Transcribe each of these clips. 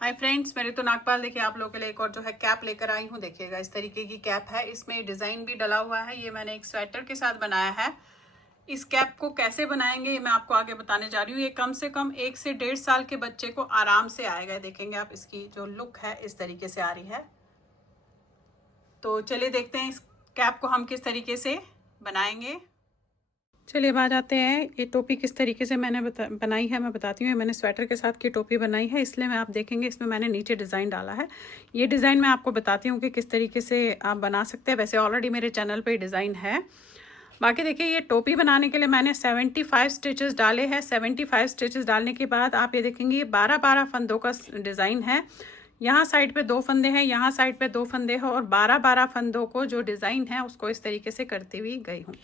Hi friends, मेरे तो नागपाल देखिए आप लोगों के लिए एक और जो है कैप लेकर आई हूँ। देखिएगा इस तरीके की कैप है, इसमें डिजाइन भी डला हुआ है। ये मैंने एक स्वेटर के साथ बनाया है। इस कैप को कैसे बनाएंगे ये मैं आपको आगे बताने जा रही हूँ। ये कम से कम 1 से 1.5 साल के बच्चे को आराम से आएगा। देखेंगे आप इसकी जो लुक है इस तरीके से आ रही है। तो चलिए देखते हैं इस कैप को हम किस तरीके से बनाएंगे। चलिए अब आ जाते हैं, ये टोपी किस तरीके से मैंने बनाई है मैं बताती हूँ। मैंने स्वेटर के साथ की टोपी बनाई है, इसलिए मैं आप देखेंगे इसमें मैंने नीचे डिज़ाइन डाला है। ये डिज़ाइन मैं आपको बताती हूँ कि किस तरीके से आप बना सकते हैं। वैसे ऑलरेडी मेरे चैनल पे डिज़ाइन है। बाकी देखिए ये टोपी बनाने के लिए मैंने 75 स्टिचेस डाले हैं। 75 स्टिचेस डालने के बाद आप ये देखेंगे ये 12-12 फंदों का डिज़ाइन है। यहाँ साइड पे 2 फंदे हैं, यहाँ साइड पे 2 फंदे हैं और 12-12 फंदों को जो डिज़ाइन है उसको इस तरीके से करती हुई गई हूँ।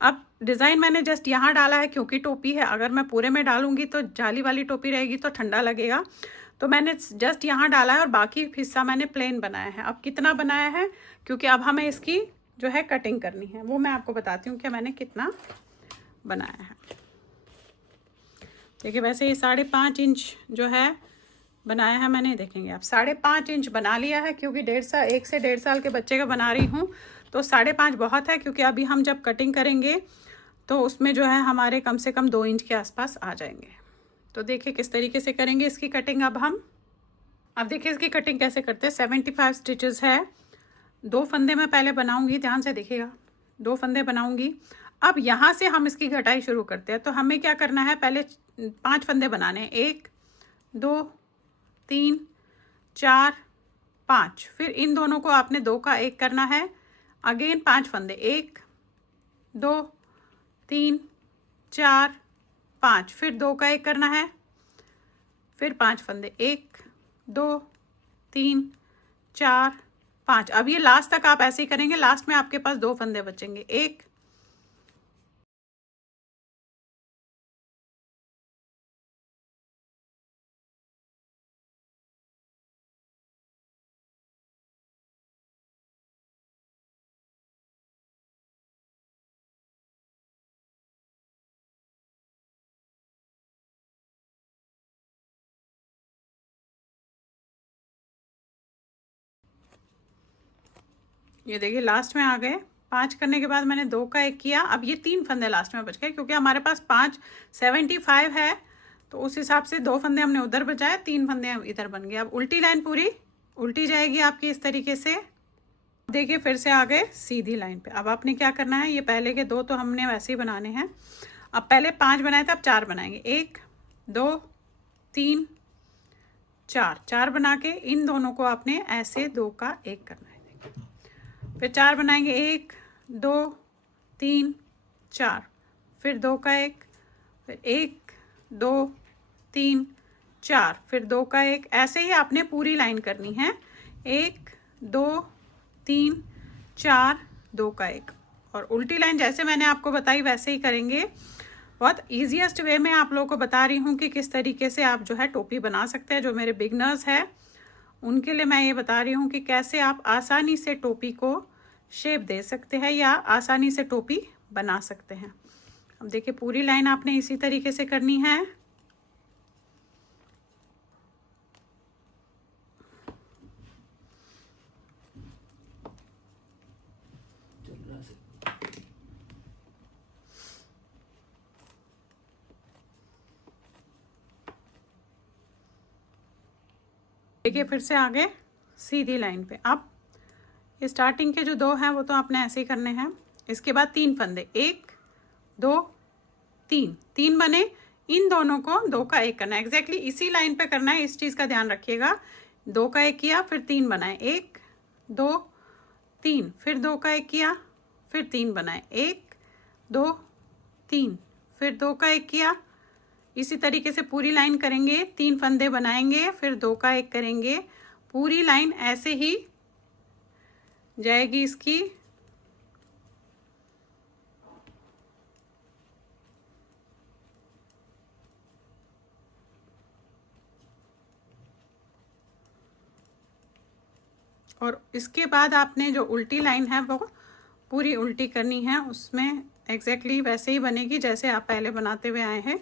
अब डिज़ाइन मैंने जस्ट यहाँ डाला है क्योंकि टोपी है। अगर मैं पूरे में डालूंगी तो जाली वाली टोपी रहेगी तो ठंडा लगेगा, तो मैंने जस्ट यहाँ डाला है और बाकी हिस्सा मैंने प्लेन बनाया है। अब कितना बनाया है, क्योंकि अब हमें इसकी जो है कटिंग करनी है, वो मैं आपको बताती हूँ कि मैंने कितना बनाया है। देखिए वैसे ये 5.5 इंच जो है बनाया है मैंने। देखेंगे आप 5.5 इंच बना लिया है, क्योंकि 1 से 1.5 साल के बच्चे का बना रही हूँ तो 5.5 बहुत है। क्योंकि अभी हम जब कटिंग करेंगे तो उसमें जो है हमारे कम से कम 2 इंच के आसपास आ जाएंगे। तो देखिए किस तरीके से करेंगे इसकी कटिंग। अब देखिए इसकी कटिंग कैसे करते हैं। 75 स्टिचेस है, 2 फंदे मैं पहले बनाऊंगी, ध्यान से देखिएगा। 2 फंदे बनाऊंगी। अब यहाँ से हम इसकी घटाई शुरू करते हैं। तो हमें क्या करना है, पहले 5 फंदे बनाने हैं। 1 2 3 4 5। फिर इन दोनों को आपने 2 का 1 करना है। अगेन 5 फंदे, 1 2 3 4 5। फिर 2 का 1 करना है। फिर 5 फंदे, 1 2 3 4 5। अब ये लास्ट तक आप ऐसे ही करेंगे। लास्ट में आपके पास 2 फंदे बचेंगे। 1 ये देखिए लास्ट में आ गए। 5 करने के बाद मैंने 2 का 1 किया। अब ये 3 फंदे लास्ट में बच गए, क्योंकि हमारे पास 75 है तो उस हिसाब से 2 फंदे हमने उधर बचाए, 3 फंदे इधर बन गए। अब उल्टी लाइन पूरी उल्टी जाएगी आपकी इस तरीके से। देखिए फिर से आ गए सीधी लाइन पे। अब आपने क्या करना है, ये पहले के 2 तो हमने वैसे ही बनाने हैं। अब पहले 5 बनाए थे, अब 4 बनाएंगे। 1 2 3 4। 4 बना के इन दोनों को आपने ऐसे 2 का 1 करना है। फिर 4 बनाएंगे, 1 2 3 4। फिर 2 का 1, फिर 1 2 3 4। फिर 2 का 1। ऐसे ही आपने पूरी लाइन करनी है। 1 2 3 4 2 का 1। और उल्टी लाइन जैसे मैंने आपको बताई वैसे ही करेंगे। बहुत ईजीएस्ट वे में आप लोगों को बता रही हूँ कि किस तरीके से आप जो है टोपी बना सकते हैं। जो मेरे बिगनर्स हैं उनके लिए मैं ये बता रही हूँ कि कैसे आप आसानी से टोपी को शेप दे सकते हैं या आसानी से टोपी बना सकते हैं। अब देखिए पूरी लाइन आपने इसी तरीके से करनी है। देखिए फिर से आ गए सीधी लाइन पे। अब स्टार्टिंग के जो 2 हैं वो तो आपने ऐसे ही करने हैं। इसके बाद 3 फंदे, 1 2 3। 3 बने, इन दोनों को 2 का 1 करना है। एग्जैक्टली इसी लाइन पे करना है, इस चीज़ का ध्यान रखिएगा। 2 का 1 किया, फिर 3 बनाए, 1 2 3। फिर 2 का 1 किया, फिर 3 बनाए, 1 2 3। फिर 2 का 1 किया। इसी तरीके से पूरी लाइन करेंगे। 3 फंदे बनाएंगे, फिर 2 का 1 करेंगे। पूरी लाइन ऐसे ही जाएगी इसकी। और इसके बाद आपने जो उल्टी लाइन है वो पूरी उल्टी करनी है। उसमें एग्जैक्टली वैसे ही बनेगी जैसे आप पहले बनाते हुए आए हैं।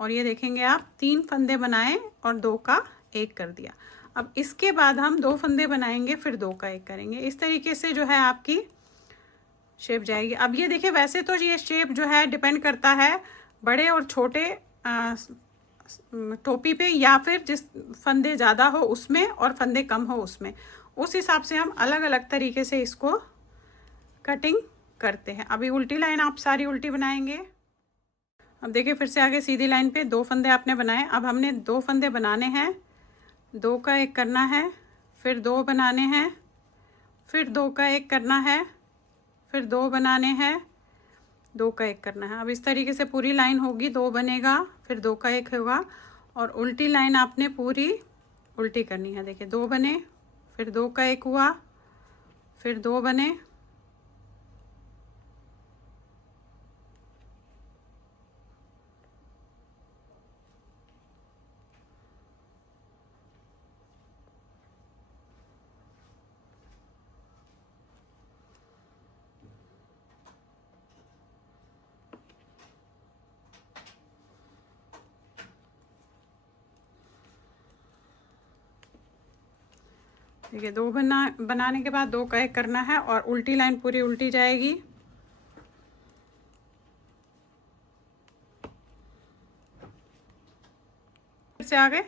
और ये देखेंगे आप 3 फंदे बनाए और 2 का एक कर दिया। अब इसके बाद हम 2 फंदे बनाएंगे, फिर 2 का 1 करेंगे। इस तरीके से जो है आपकी शेप जाएगी। अब ये देखिए, वैसे तो ये शेप जो है डिपेंड करता है बड़े और छोटे टोपी पे, या फिर जिस फंदे ज़्यादा हो उसमें और फंदे कम हो उसमें, उस हिसाब से हम अलग अलग तरीके से इसको कटिंग करते हैं। अभी उल्टी लाइन आप सारी उल्टी बनाएंगे। अब देखिए, फिर से आगे सीधी लाइन पे 2 फंदे आपने बनाए। अब हमने 2 फंदे बनाने हैं, 2 का 1 करना है, फिर 2 बनाने हैं, फिर 2 का 1 करना है, फिर 2 बनाने हैं, 2 का 1 करना है। अब इस तरीके से पूरी लाइन होगी, 2 बनेगा, फिर 2 का 1 होगा, और उल्टी लाइन आपने पूरी उल्टी करनी है। देखिए, 2 बने, फिर 2 का 1 हुआ, फिर 2 बने, देखिए 2 बनाने के बाद 2 का 1 करना है, और उल्टी लाइन पूरी उल्टी जाएगी। फिर से आगे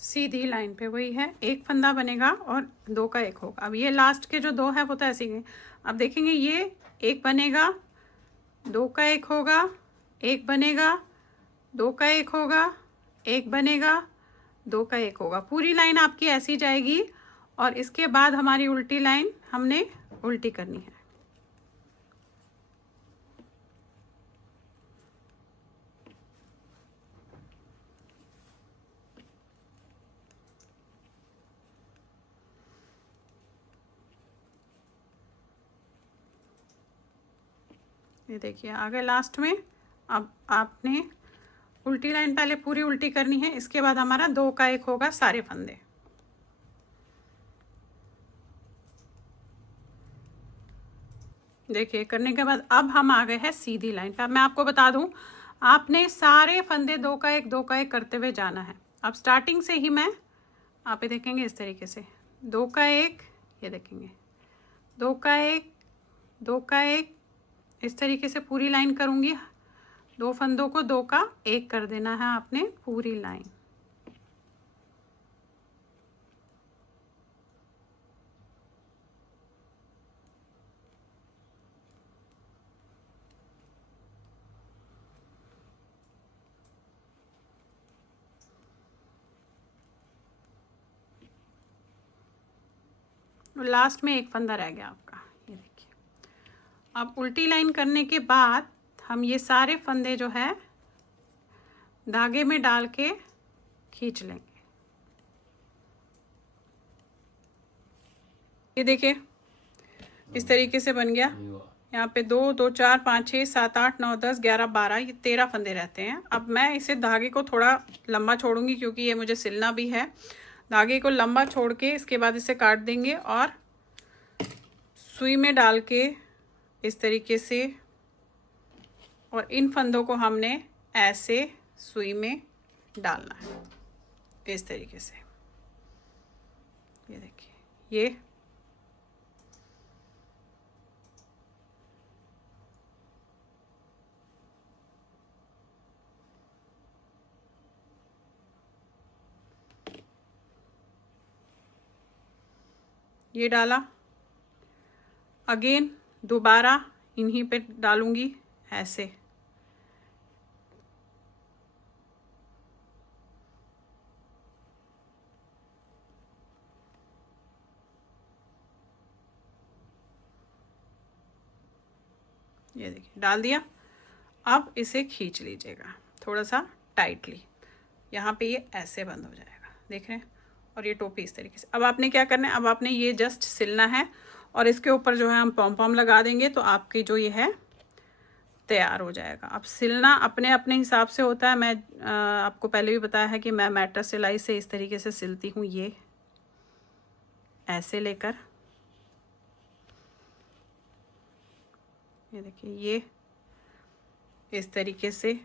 सीधी लाइन पे वही है, 1 फंदा बनेगा और 2 का 1 होगा। अब ये लास्ट के जो 2 है वो तो ऐसे ही हैं। अब देखेंगे, ये 1 बनेगा, 2 का 1 होगा, 1 बनेगा, 2 का 1 होगा, 1 बनेगा, 2 का 1 होगा। पूरी लाइन आपकी ऐसी जाएगी, और इसके बाद हमारी उल्टी लाइन हमने उल्टी करनी है। ये देखिए, आगे लास्ट में अब आपने उल्टी लाइन पहले पूरी उल्टी करनी है, इसके बाद हमारा 2 का 1 होगा सारे फंदे। देखिए, करने के बाद अब हम आ गए हैं सीधी लाइन पे। अब मैं आपको बता दूं, आपने सारे फंदे 2 का 1 2 का 1 करते हुए जाना है। अब स्टार्टिंग से ही मैं, आप ये देखेंगे इस तरीके से, 2 का 1, ये देखेंगे 2 का 1, 2 का 1, इस तरीके से पूरी लाइन करूँगी। 2 फंदों को 2 का 1 कर देना है आपने पूरी लाइन। लास्ट में 1 फंदा रह गया आपका, ये देखिए। अब उल्टी लाइन करने के बाद हम ये सारे फंदे जो है धागे में डाल के खींच लेंगे। ये देखिए, इस तरीके से बन गया। यहाँ पे 2 2 4 5 6 7 8 9 10 11 12, ये 13 फंदे रहते हैं। अब मैं इसे धागे को थोड़ा लंबा छोड़ूंगी, क्योंकि ये मुझे सिलना भी है। धागे को लंबा छोड़ के इसके बाद इसे काट देंगे, और सुई में डाल के इस तरीके से, और इन फंदों को हमने ऐसे सुई में डालना है, इस तरीके से। ये देखिए, ये डाला, अगेन दोबारा इन्हीं पे डालूंगी ऐसे। ये देखिए, डाल दिया। अब इसे खींच लीजिएगा थोड़ा सा टाइटली, यहाँ पे ये ऐसे बंद हो जाएगा, देख रहे हैं। और ये टोपी इस तरीके से। अब आपने क्या करना है, अब आपने ये जस्ट सिलना है, और इसके ऊपर जो है हम पॉम पॉम लगा देंगे, तो आपकी जो ये है तैयार हो जाएगा। अब सिलना अपने अपने हिसाब से होता है। मैं आपको पहले भी बताया है कि मैं मैट्रेस सिलाई से इस तरीके से सिलती हूँ, ये ऐसे लेकर। ये देखिए, ये इस तरीके से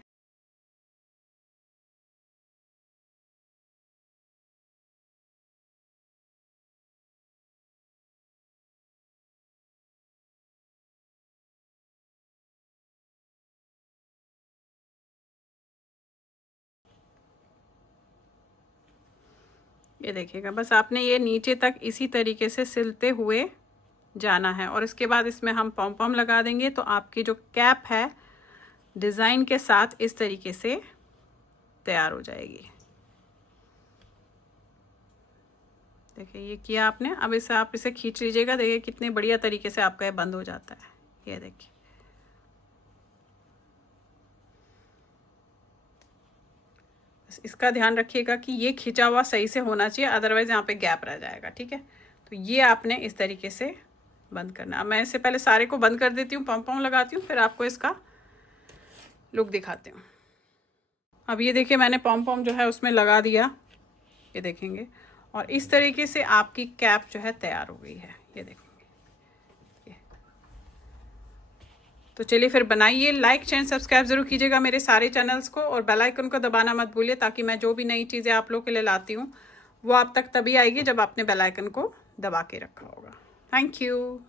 ये देखिएगा, बस आपने ये नीचे तक इसी तरीके से सिलते हुए जाना है और इसके बाद इसमें हम पॉम पॉम लगा देंगे तो आपकी जो कैप है डिज़ाइन के साथ इस तरीके से तैयार हो जाएगी। देखिए ये किया आपने, अब इसे आप इसे खींच लीजिएगा। देखिए कितने बढ़िया तरीके से आपका ये बंद हो जाता है। ये देखिए, इसका ध्यान रखिएगा कि ये खींचा हुआ सही से होना चाहिए, अदरवाइज यहाँ पे गैप रह जाएगा। ठीक है, तो ये आपने इस तरीके से बंद करना। अब मैं इससे पहले सारे को बंद कर देती हूँ, पॉम पॉम लगाती हूँ, फिर आपको इसका लुक दिखाती हूँ। अब ये देखिए मैंने पॉम पॉम जो है उसमें लगा दिया, ये देखेंगे, और इस तरीके से आपकी कैप जो है तैयार हो गई है। ये देखेंगे, तो चलिए फिर बनाइए। लाइक शेयर सब्सक्राइब जरूर कीजिएगा मेरे सारे चैनल्स को और बेल आइकन को दबाना मत भूलिए, ताकि मैं जो भी नई चीज़ें आप लोगों के लिए लाती हूँ वो आप तक तभी आएगी जब आपने बेल आइकन को दबा के रखा होगा। Thank you.